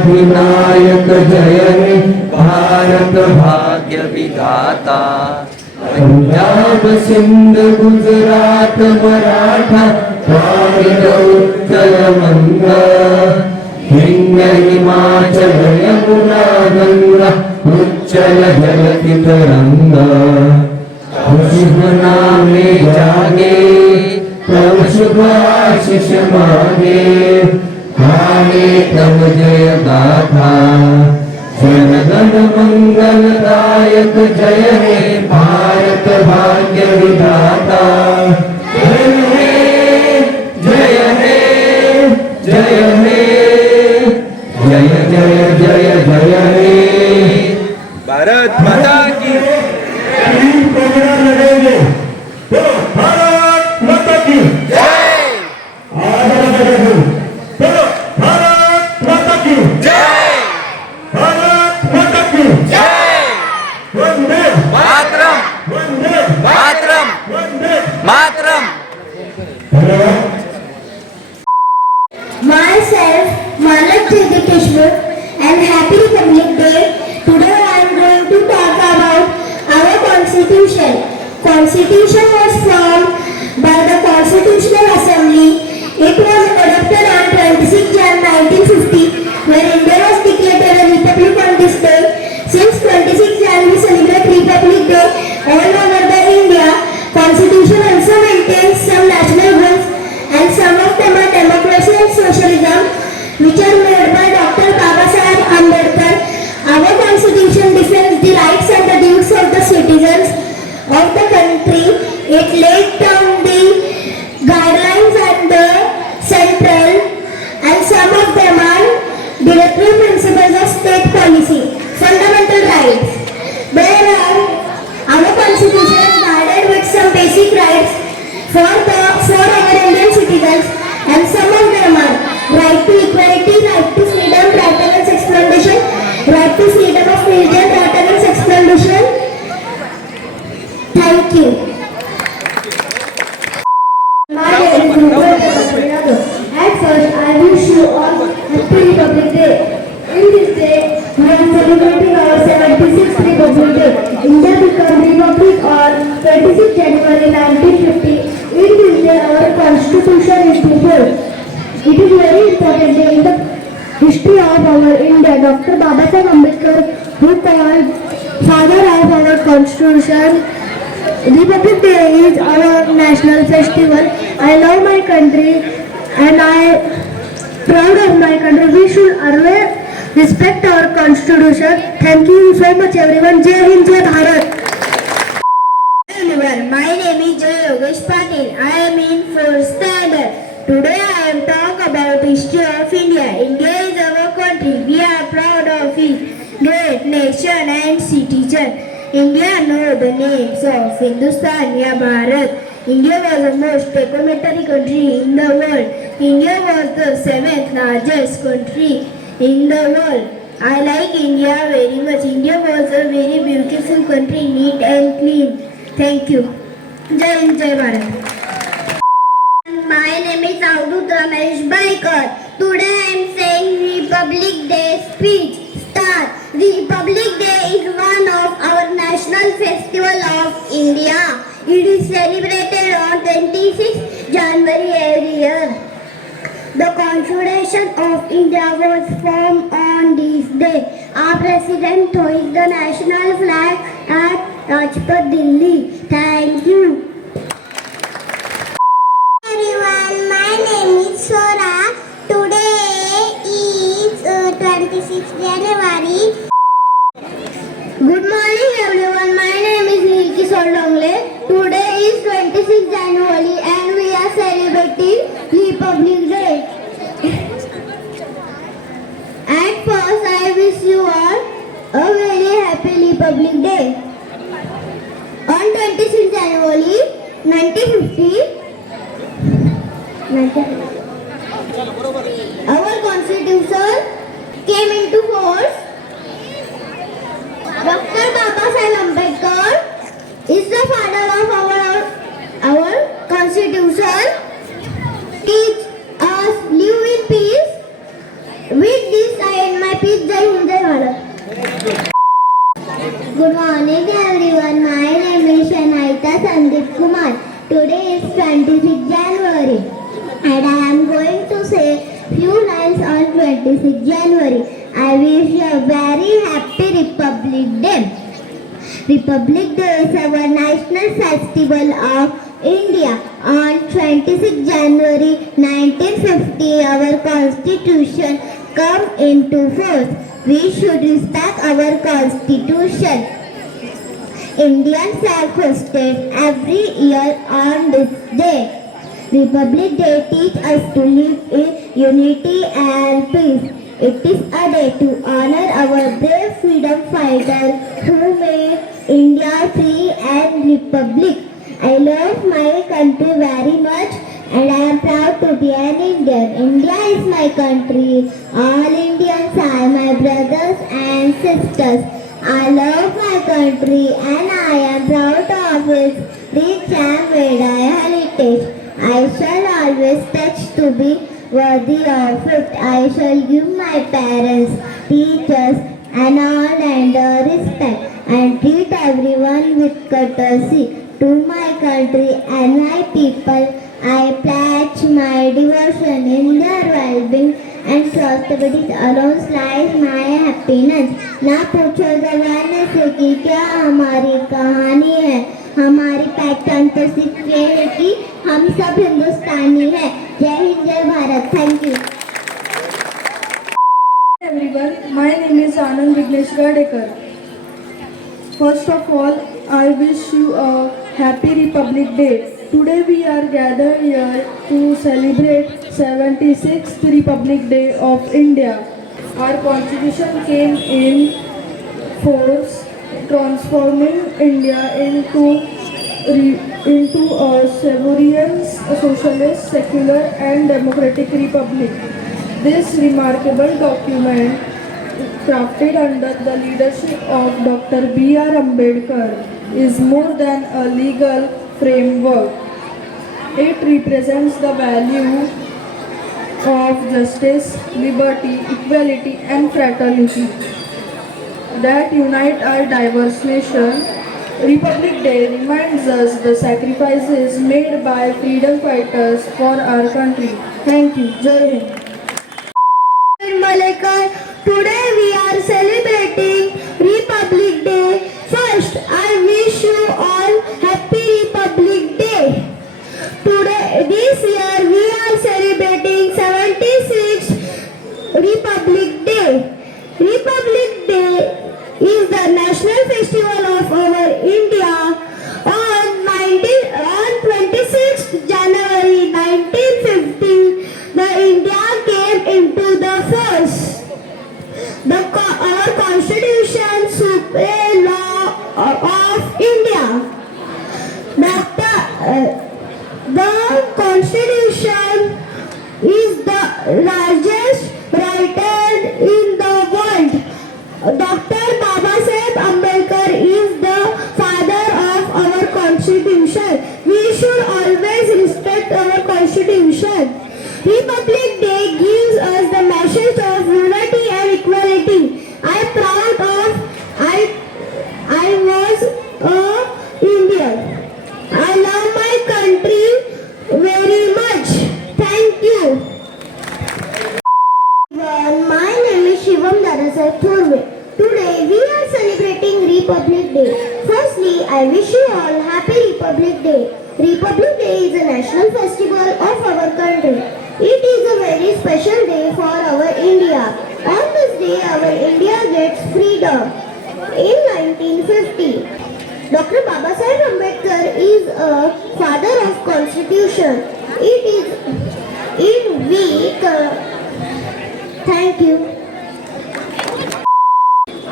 अधिनायक जय हे भारत भाग्य विधाता। पंजाब सिंध गुजरात मराठा द्राविड उत्कल गंगा हिंद हिमाचल यमुना गंगा उच्चल जलति तरंगा। शुभ नामे जागे तब शुभ आशीष मांगे गावे तब जय गाथा। जन गण मंगलदायक जय हे भारत भाग्य विधाता। जय हे जय हे जय हे जय जय जय जय हे भारत माता की। प्रोग्राम लगेंगे तो भारत माता की जय। भारत माता की जय। भारत माता की जय। Vande Mataram Vande Mataram Vande Mataram. Myself, Malak Jayadekeshwar, and happy Republic Day. Today I am going to talk about our Constitution. Constitution was formed by the Constitutional Assembly. It was adopted on 26 Jan 1950, where India was declared a republic on this day. Since 26 Jan we celebrate Republic Day all over the India. Constitution also maintains some national rules, and some of them are democracy and socialism, which are made by Dr. Babasaheb Ambedkar. Our Constitution defends the rights and the duties of the citizens of the country. It lays down the guidelines and the central, and some of them are directive principles of state policy, fundamental rights. There are our Constitution is guided with some basic rights for our Indian citizens, and some of them are right to equality, right to freedom, right against exploitation, right to freedom of religion, right against exploitation. Thank you. My name is Rupert Tamirado. At first, I wish you all happy Republic Day. In this day, we are celebrating our 76th Republic Day. India became Republic on 26 January 1950. In this day, our Constitution is fulfilled. It is very important day in the history of our India. Dr. Babasaheb Ambedkar, who called father of our Constitution. Republic Day is our national festival. I love my country and I proud of my country. We should always respect our Constitution. Thank you so much everyone. Jai Hind, Jai Bharat. Hello everyone, my name is Jay Yogesh Patil. I am in 4th standard. Today I am talk about history of India. India is our country. We are proud of it. Great nation and citizen. India know the names of Hindustan, Bharat. India was the most economic country in the world. India was the 7th largest country in the world. I like India very much. India was a very beautiful country, neat and clean. Thank you. Jai Hind, Jai Bharat. My name is Avdut Ramesh Baikar. Today I am saying Republic Day speech. Start. Republic Day is one of our national festival of India. It is celebrated on 26 January every year. The Constitution of India was formed on this day. Our President hoists the national flag at Rajpath, Delhi. Thank you. Everyone, my name is Sora. Today is 26 January. Good morning everyone. My name is Nilki Soldongle. Today is 26 January and we are celebrating Republic Day. At first, I wish you all a very happy Republic Day. On 26 January 1950, our constitution came into force. Dr. Babasaheb Ambedkar is the father of our constitution. Teach us live in peace. With this, I end my speech. Jai Hind, Jai Bharat. Good morning, everyone. My name is Shanaita Sandeep Kumar. Today is 26 January, and I am going to say few lines on 26 January. I wish you a very happy Republic Day. Republic Day is our national festival of India. On 26 January 1950, our constitution come into force. We should respect our constitution. Indian flag hosted every year on this day. Republic Day teach us to live in unity and peace. It is a day to honor our brave freedom fighters who made India free and republic. I love my country very much and I am proud to be an Indian. India is my country. All Indians are my brothers and sisters. I love my country and I am proud of its rich and varied heritage. I shall always touch to be worthy of it. I shall give my parents, teachers and all and respect and treat everyone with courtesy. To my country and my people, I pledge my devotion in their well-being and prosperity alone lies my happiness. ना पूछो जमाने से कि क्या हमारी कहानी है, हमारी पहचान तो सिर्फ ये है कि हम सब हिंदुस्तानी हैं. जय हिंद, जय Bharat. Thank you. Everyone, my name is Anand Vignesh Gadekar. First of all, I wish you a happy Republic Day. Today we are gathered here to celebrate 76th Republic Day of India. Our constitution came in force, transforming India into a sovereign, socialist, secular and democratic republic. This remarkable document, crafted under the leadership of Dr. B.R. Ambedkar, is more than a legal framework. It represents the value of justice, liberty, equality and fraternity that unite our diverse nation. Republic Day reminds us the sacrifices made by freedom fighters for our country. Thank you. Jai Hind. Malekar. Today we are celebrating Republic Day. First, I wish you all happy Republic Day. Today, this year we are celebrating 76th Republic Day. Republic Day is the national festival of our India. On 26th January 1950, the India came into the force. Our constitution, supreme law of India. The constitution is the largest written in the world. Dr. Babasaheb Ambedkar is the father of our constitution. We should always respect our constitution. Republic Day gives us the message of unity and equality. I was a Indian. I love my country very much. Thank you. My name is Shivam Darasai Thurve. Today we are celebrating Republic Day. Firstly, I wish you all happy Republic Day. Republic Day is a national festival of our country. It is a very special day for our India. On this day, our India gets freedom. in 1950. Dr. Babasaheb Ambedkar is a father of Constitution. It is in week. Thank you.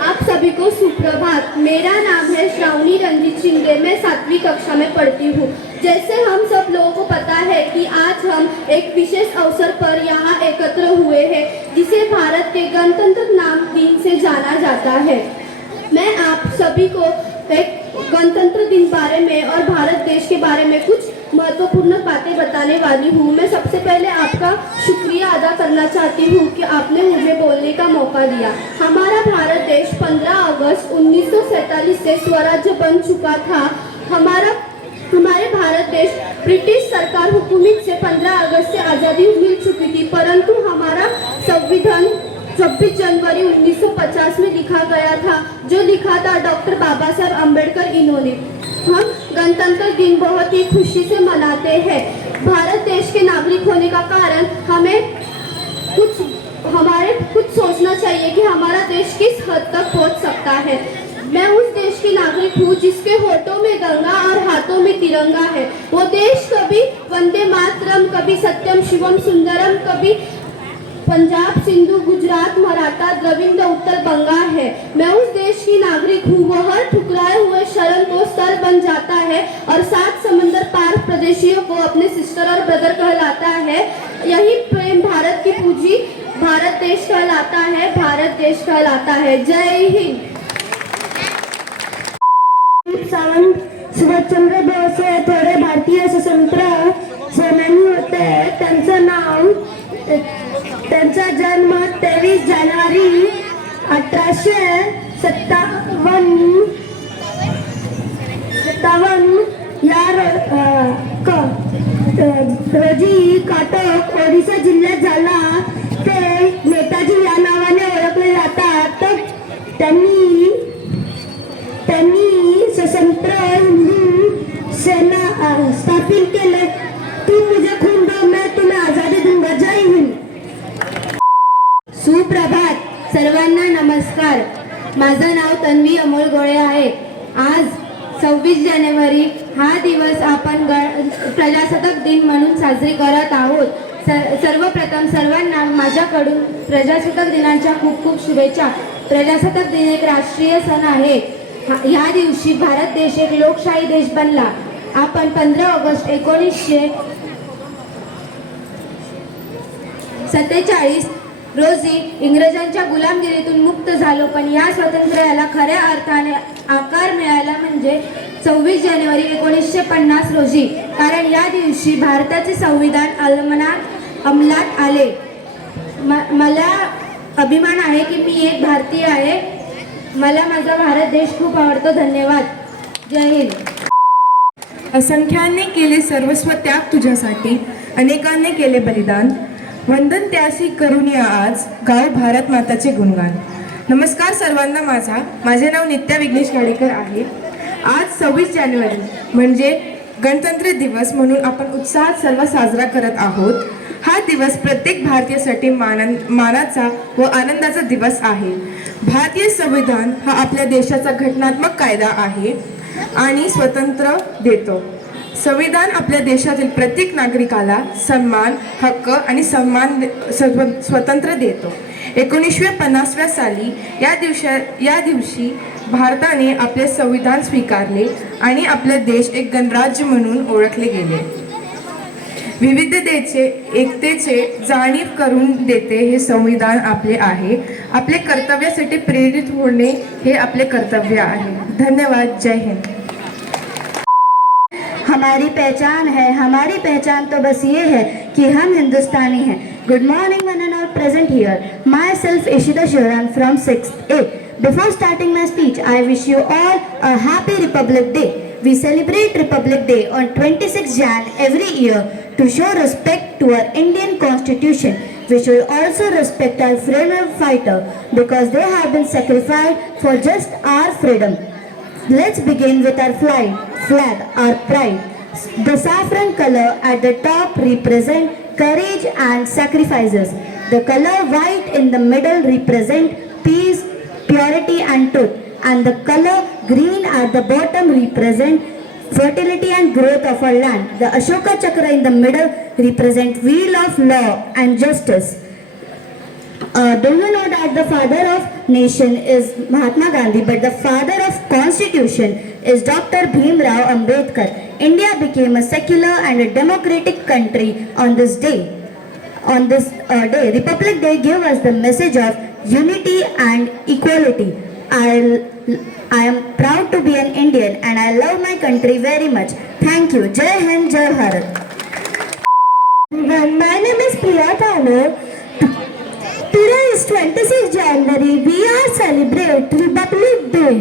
आप सभी को सुप्रभात। मेरा नाम है श्रावणी रंजीत शिंदे। मैं 7वीं कक्षा में पढ़ती हूँ। जैसे हम सब लोगों को पता है कि आज हम एक विशेष अवसर पर यहाँ एकत्र हुए हैं, जिसे भारत के गणतंत्र नाम दिन से जाना जाता है। मैं आप सभी को एक गणतंत्र दिन बारे में और भारत देश के बारे में कुछ महत्वपूर्ण बातें बताने वाली हूँ। मैं सबसे पहले आपका शुक्रिया अदा करना चाहती हूँ कि आपने मुझे बोलने का मौका दिया। हमारा भारत देश 15 अगस्त 1947 से स्वराज्य बन चुका था। हमारे भारत देश ब्रिटिश सरकार हुकूमत से 15 अगस्त से आज़ादी मिल चुकी थी, परंतु हमारा संविधान 26 जनवरी 1950 में लिखा गया था, जो लिखा था डॉक्टर बाबा साहब अम्बेडकर इन्होंने। हम गणतंत्र दिन बहुत ही खुशी से मनाते हैं। भारत देश के नागरिक होने का कारण हमें कुछ सोचना चाहिए कि हमारा देश किस हद तक पहुंच सकता है। मैं उस देश की नागरिक हूँ जिसके होठों में गंगा और हाथों में तिरंगा है। वो देश कभी वंदे मातरम, कभी सत्यम शिवम सुंदरम, कभी पंजाब, सिंधु, गुजरात, मराठा, द्रविड़, उत्तर बंगा है। मैं उस देश की नागरिक हूँ। वो हर ठुकराए हुए शरण को स्तर बन जाता है और 7 समंदर पार प्रदेशियों को अपने सिस्टर और ब्रदर कहलाता है। यही प्रेम भारत की पूंजी भारत देश कहलाता है, भारत देश कहलाता है। जय हिंद। सावंत, सुभाषचंद्र बोस हे थोडे भारतीय स्वतंत्र सेनानी होते. त्यांचा जन्म 23 जानेवारी 1857 या रोजी कटक ओडिशा जिल्ह्यात झाला. ते नेताजी या नावाने ओळखले जातात. त्यांनी स्वतंत्र हिंदू सेना स्थापित केले. तुम मुझे खून दो मैं तुम्हें आजादी दूंगा. जय हिंद. सुप्रभात. सर्वांना नमस्कार. माझं नाव तन्वी अमोल गोळे आहे. आज 26 जानेवारी हा दिवस आपण प्रजासत्ताक दिन म्हणून साजरी करत आहोत. सर्वप्रथम सर्वांना माझ्याकडून प्रजासत्ताक दिनाच्या खूप खूप शुभेच्छा. प्रजासत्ताक दिन एक राष्ट्रीय सण आहे. या दिवशी भारत देश एक लोकशाही देश बनला. आपण 15 ऑगस्ट 1947 रोजी इंग्रजांच्या गुलामगिरीतून मुक्त झालो. पण या स्वातंत्र्याला खऱ्या अर्थाने आकार मिळाला म्हणजे 26 जानेवारी 1950 रोजी. कारण या दिवशी भारताचे संविधान अंमलात आले. मला अभिमान आहे की मी एक भारतीय आहे. मला माझा भारत देश खूप आवडतो. धन्यवाद. जय हिंद. असंख्याने केले सर्वस्व त्याग तुझ्यासाठी, अनेकांनी केले बलिदान. वंदन त्यासी करून या आज, गाव भारत माताचे गुणगान. नमस्कार सर्वांना. माझे नाव नित्या विघ्नेश गाडेकर आहे. आज 26 जानेवारी म्हणजे गणतंत्र दिवस म्हणून आपण उत्साहात सर्व साजरा करत आहोत. हा दिवस प्रत्येक भारतीयासाठी मानाचा व आनंदाचा दिवस आहे. भारतीय संविधान हा आपल्या देशाचा घटनात्मक कायदा आहे आणि स्वतंत्र देतो. संविधान आपल्या देशातील प्रत्येक नागरिकाला सन्मान, हक्क आणि स्वतंत्र देतो. 1950 साली या दिवशी भारताने आपले संविधान स्वीकारले आणि आपले देश एक गणराज्य म्हणून ओळखले गेले. विविधतेचे एकतेचे जाणीव करून देते हे संविधान आपले आहे. आपले कर्तव्यासाठी प्रेरित होणे हे आपले कर्तव्य आहे. धन्यवाद. जय हिंद. हमारी पहचान तो बस ये है कि हम हिंदुस्तानी हैं. Good morning one and all present here. Myself Ishita Shivran from 6th A. Before starting my speech, I wish you all a happy Republic Day. We celebrate Republic Day on 26 Jan every year to show respect to our Indian Constitution. We should also respect our freedom fighter because they have been sacrificed for just our freedom. Let's begin with our flag, our pride. The saffron color at the top represent courage and sacrifices. The color white in the middle represent peace, purity and truth. and the color green at the bottom represent fertility and growth of our land. The Ashoka Chakra in the middle represent wheel of law and justice. Do you know that the father of nation is Mahatma Gandhi, but the father of constitution is Dr. Bhim Rao Ambedkar. India became a secular and a democratic country on this day. On this day, Republic Day gave us the message of unity and equality. I am proud to be an Indian and I love my country very much. Thank you. Jai Hind, Jai Bharat. My name is Priya Thane. Today is 26 January. We are celebrate Republic Day.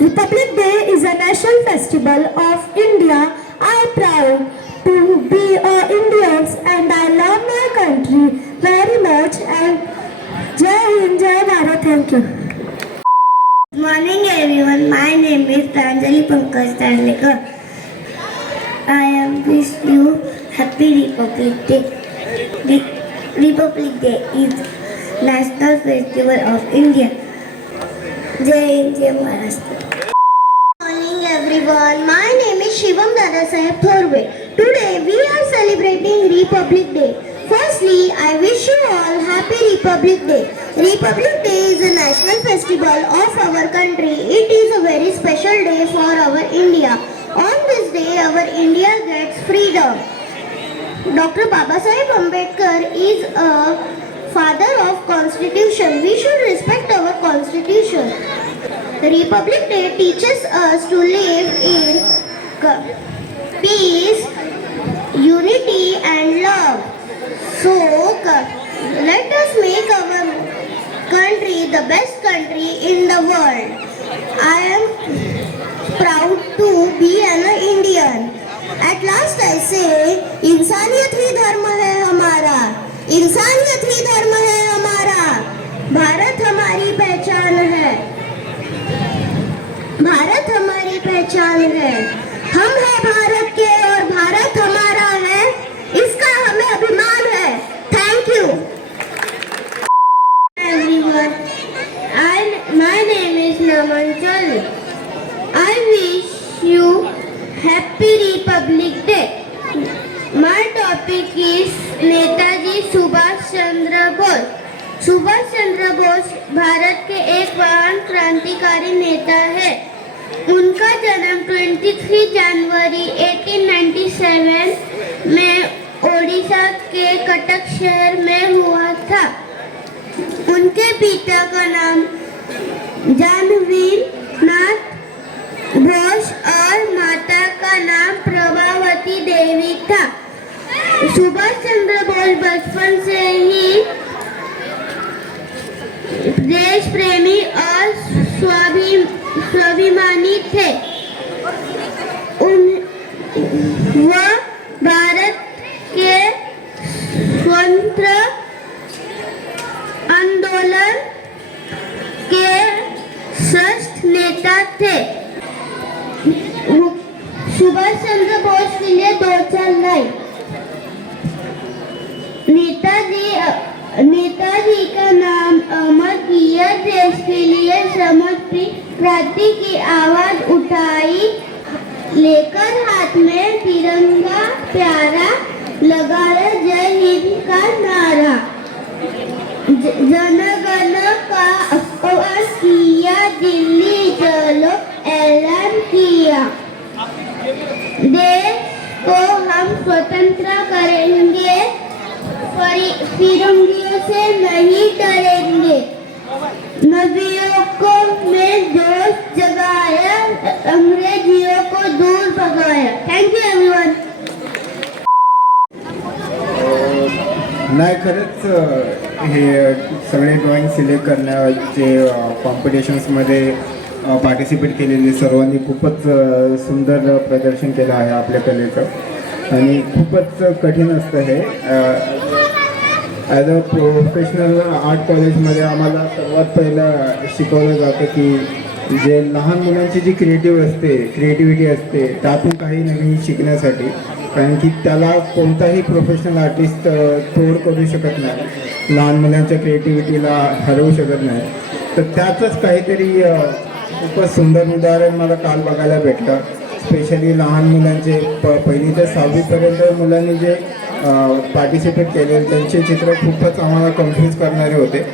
Republic Day is a national festival of India. I am proud to be Indians and I love my country very much. And Jai Hind, Jai Bharat. Thank you. Good morning everyone. My name is Pranjali Pankaj Dandekar. I am wish you Happy Republic Day. Republic Day is National Festival of India. Jai Hind, Jai Maharashtra. Good morning everyone. My name is Shivam Dadasaheb Thorve. Today we are celebrating Republic Day. Firstly, I wish you all Happy Republic Day. Republic Day is a national festival of our country. It is a very special day for our India. On this day, our India gets freedom. Dr. Babasaheb Ambedkar is a father of Constitution. We should respect our Constitution. Republic Day teaches us to live in peace, unity and love. So, let us make our country the best country in the world. I am proud to be an Indian. At last I say, इंसानियत ही धर्म है हमारा, इंसानियत ही धर्म है हमारा, भारत हमारी पहचान है, भारत हमारी पहचान है, हम हैं भारत के और भारत हमारा है, इसका हमें अभिमान है. Thank you. Everyone, my name is Naman Chal. I wish you Happy Republic Day. My topic is Netaji Subhash Chandra Bose. Subhash Chandra Bose Bharat के एक महान क्रांतिकारी नेता है. उनका जन्म 23 जनवरी 1897 में ओडिशा के कटक शहर में हुआ था. उनके पिता का नाम जानवीर नाथ बोस और माता का नाम प्रभावती देवी था. सुभाष चंद्र बोस बचपन से ही देश प्रेमी और स्वाभिमानी थे. वह भारत के स्वतंत्र आंदोलन के श्रेष्ठ नेता थे. सुभाष चंद्र बोस के लिए 2 लड़ाई. नेताजी का नाम अमर किया, देश के लिए समर्पित क्रांति की आवाज उठाई, लेकर हाथ में तिरंगा प्यारा, लगाया जय हिंद का नारा. जनगण का आह्वान किया, दिल्ली चलो ऐलान किया. देश को हम स्वतंत्र करेंगे, फिरंगियों से नहीं डरेंगे. नदियों को में जोश जगाया, अंग्रेजियों को दूर भगाया. Thank you everyone. नाही खरंच हे सगळे ड्रॉइंग सिलेक्ट करण्याचे कॉम्पिटिशन्समध्ये पार्टिसिपेट केलेले सर्वांनी खूपच सुंदर प्रदर्शन केलं आहे आपल्या कलेचं आणि खूपच कठीण असतं हे. ॲज अ प्रोफेशनल आर्ट कॉलेजमध्ये आम्हाला सर्वात पहिलं शिकवलं जातं की जे लहान मुलांची जी क्रिएटिव्हिटी असते त्यातून काही नवीन शिकण्यासाठी कारण की त्याला कोणताही प्रोफेशनल आर्टिस्ट तोड करू शकत नाही, लहान मुलांच्या क्रिएटिव्हिटीला हरवू शकत नाही. तर त्याचंच काहीतरी खूपच सुंदर उदाहरण मला काल बघायला भेटलं. स्पेशली लहान मुलांचे पहिली ते 6वीपर्यंत मुलांनी जे पार्टिसिपेट केले त्यांचे चित्र खूपच आम्हाला कन्फ्यूज करणारे होते.